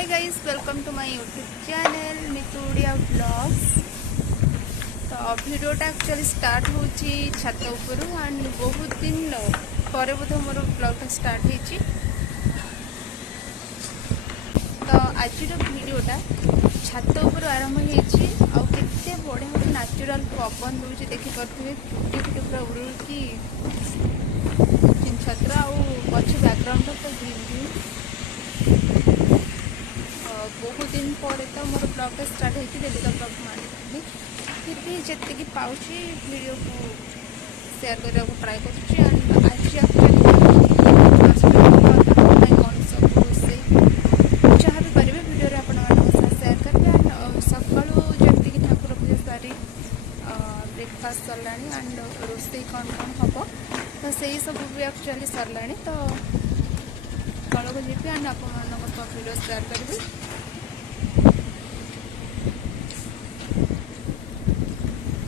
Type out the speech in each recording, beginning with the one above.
Hi guys, welcome to my YouTube channel Mitudia vlogs. तो वीडियोटा actually start होची छात ऊपर एंड बहुत दिन पर बोध मोर व्लॉगटा स्टार्ट होची। तो आज वीडियोटा छात ऊपर आरंभ होची आ केते बढ़िया गोटे नेचुरल पवन दूची देखि पारे फुटी फुटी पूरा उड़ुची छत्र आ पछ बैकग्राउंड तो ग्रीन ग्रीन। बहुत दिन पर तो मोर ब्लॉग स्टार्ट होती डेली का ब्लॉग मानी फिर भी जी पाँच वीडियो को शेयर करने को ट्राए कर कौन सब रोसे जहाँ भी करेंगे वीडियो सेयार करेंगे। सका जमीक ठाकुर पूजा सारी ब्रेकफास्ट सरला एंड रोसे कौन कौन हम तो से सब भी एक्चुअली सरला तो तल को जी एंड आप वीडियो सेयार करी।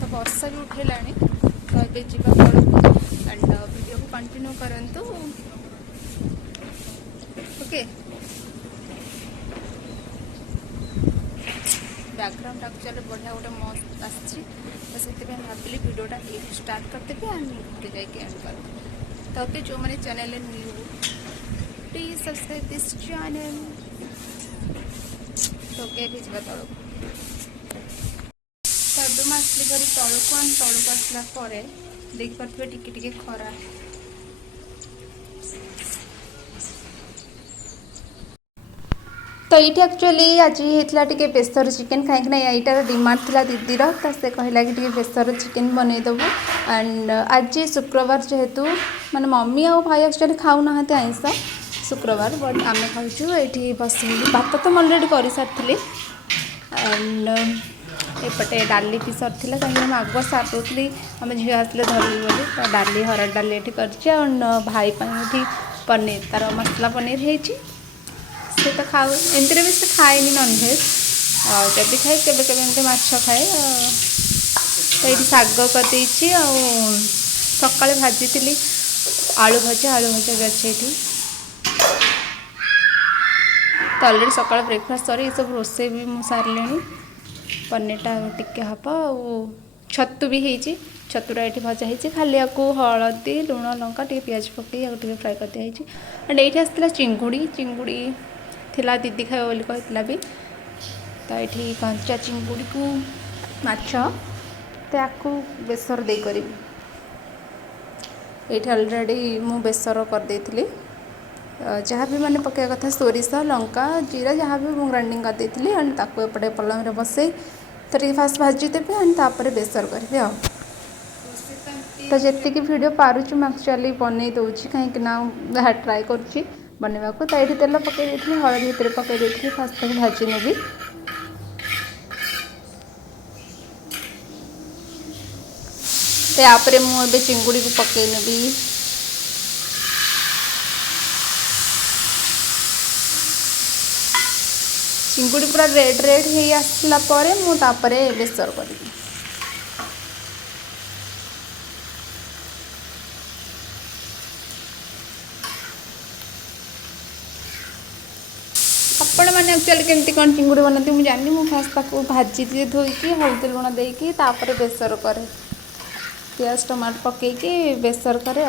तो वर्षा भी उठेला तो ये जीवा तौक एंड वीडियो को कंटिन्यू करंतु। ओके, बैकग्राउंड एक्चुअली बढ़िया गोटे मस्त आसी तो से भाविली वीडियोटा स्टार्ट करदेवी एंड जाके एंड कर। तो ओके, जो मैंने channel new please subscribe this channel. तो ओके भी जीवा तौक तो मैं आसली घर तौक आसला देख पारे टिके खरा। तो ये एक्चुअली आज होता टे बेसर चिकेन कहीं यहाँ डिमांड था दीदीर तो से कहला कि बेसर चिकेन बनईदेबू एंड आज शुक्रवार जेहेतु माने मम्मी और भाई एक्चुअली खाऊ ना आइंस शुक्रवार बट आम खाऊँ ये बस भात तो मैं अलरेडी कर सारी एंड एपटे डाली भी सर कहीं आगुआ सार दूसरी आम झील आसले धरली बोली तो डाली हरड़ डाली ये कर भाई ये पनीर तार मसला पनीर होती से तो खाऊ एमती भी से खाएनि नॉनभेज जब खाए के माछ खाए तो ये शाग करदे सका भाजी आलू भजा भी अच्छे तो अलरेडी सका ब्रेकफास्ट सर सब रोसे भी मुझे सारे पनीरटा टिके हम छतु भी होती छतुरा ये भजा होती खाली आपको हलदी लुण लंका टे पिज पकई टे फ्राए कर दिखाई एंड ये आसला चिंगुड़ी थिला दीदी खाए बोली कहला भी तो ये कंचा चिंगुड़ी को माछ तो बेसर दे करी ये अलरेडी मु बेसर करदे जहाँ भी मैंने पकड़ कथा सोरिष लंका जीरा जहाँ भी ग्राइंडिंग करदे एंड ताको एपटे पलंग में बसई तो ये फास्ट भाजी देवी एंड तापर बेसर करी आ तो जी वीडियो पारुची मैं एक्चुअली बनई दूसरी कहीं ट्राए कर बनवा को तो ये तेल पकई हलदी भितर पकई फास्ट तक भाजी नेबी तो यापर मुझे चिंगुड़ी को पकई नेबी चिंगुड़ी पूरा रेड रेड हो आसला मुझे बेसर करी आपण मैंने एक्चुअली केमती कौन चिंगुड़ी बनाती मुझे जानी मुझे फास्ट भाजी दिए धोईकी हल्दी लुण देकी तापर बेसर करे पियाज टमाटो पकईकी बेसर करे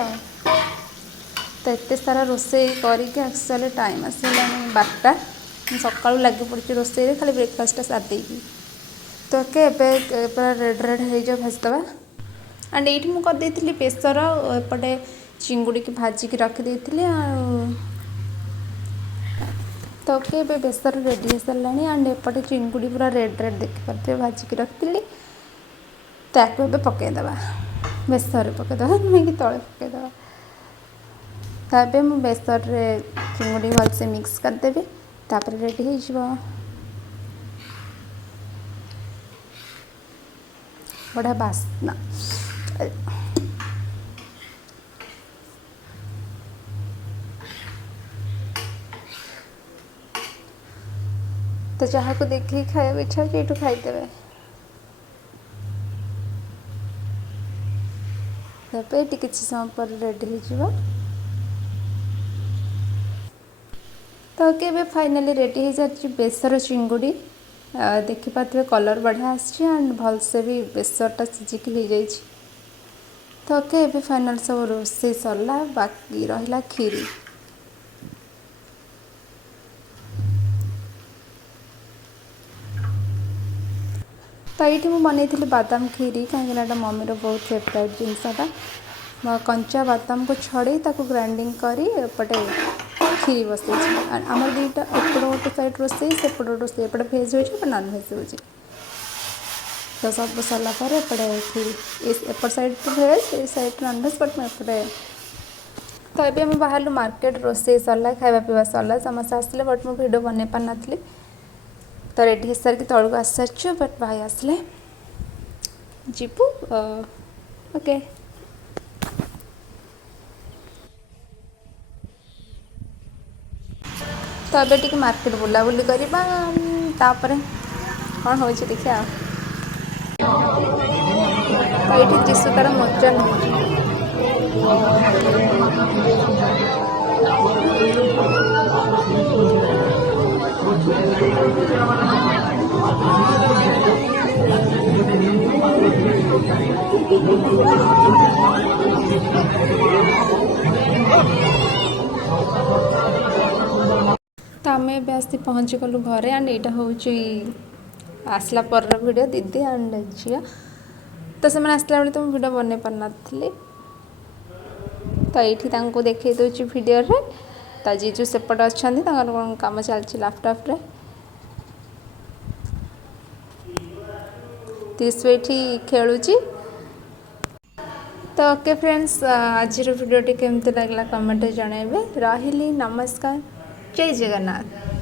तो एत सारा रोसे करके एक्चुअली टाइम आसला 12टा सका लगे पड़ी रोसे खाली ब्रेकफास्ट सारी तो के पूरा रेड रेड हो जाए भाजदे एंड ये मुझे करदे बेसर एपटे चिंगुड़ी की भाजिकी रखी तो के बेसर रेडी हो सारा एंड एपटे चिंगुड़ी पूरा रेड रेड देखी पारे भाजिकी रखी ताको पकईदे बेसर पकईदे नुहे कि तले पकईदे तापे मु बेसर चिंगुड़ी भलसे मिक्स करदेवी तापर रेडी हो बढ़िया बास्ना। तो जहाँ को देखिए खाया इच्छा ये खाईदे किसी समय पर रेडी हो तो ओके फाइनाली रेडी हो जाए बेसर चिंगुड़ी देखिपे कलर बढ़िया आसी एंड भलसे भी बेसरटा सिझिकी हो जाए। तो ओके ए फाइनाल सब रोसे सरला बाकी रहा खीरी। तो ये मुझे बनई बादाम खीरी कहीं मम्मी बहुत फेवरेट जिनसटा कंचा बादाम को छड़े ग्राइंडिंग करी एपटे खीरी बसई आम दुईटा एपट गोटे साइड रोसे सेपट रोसे एपटे भेज हो नॉन भेज हो। तो सब सरलापर एपटे खीरी एपट साइड तो भेज ये साइड नॉन भेज बट मुझे तो ये आम बाहर मार्केट रोसे सरला खावा पीवा सरला समस्त आसले बट मुझे भिड बन पार नी। तो रेडी हो सारिक तौक आस सारी बट भाई आसले जीपू ओके। तो अबे टिके मार्केट बुलाबुली करवा तापर कौन हो देखिए। तो ये जीशु तार मजा नौ तो आम आसी पहुँची गलु घरे एंड यहाँ हूँ आसला पर वीडियो दीदी एंड झी तो से आसला बेले तो वीडियो बन पार नी। तो ये देखी दूसरी वीडियो रे तो जीजू सेपट अच्छा कौन कम चलती लैपटॉप रे तीसु ये खेलुची। तो ओके फ्रेंड्स आज वीडियो केमती लगला कमेंट जनइबे। रही नमस्कार जय जगन्नाथ।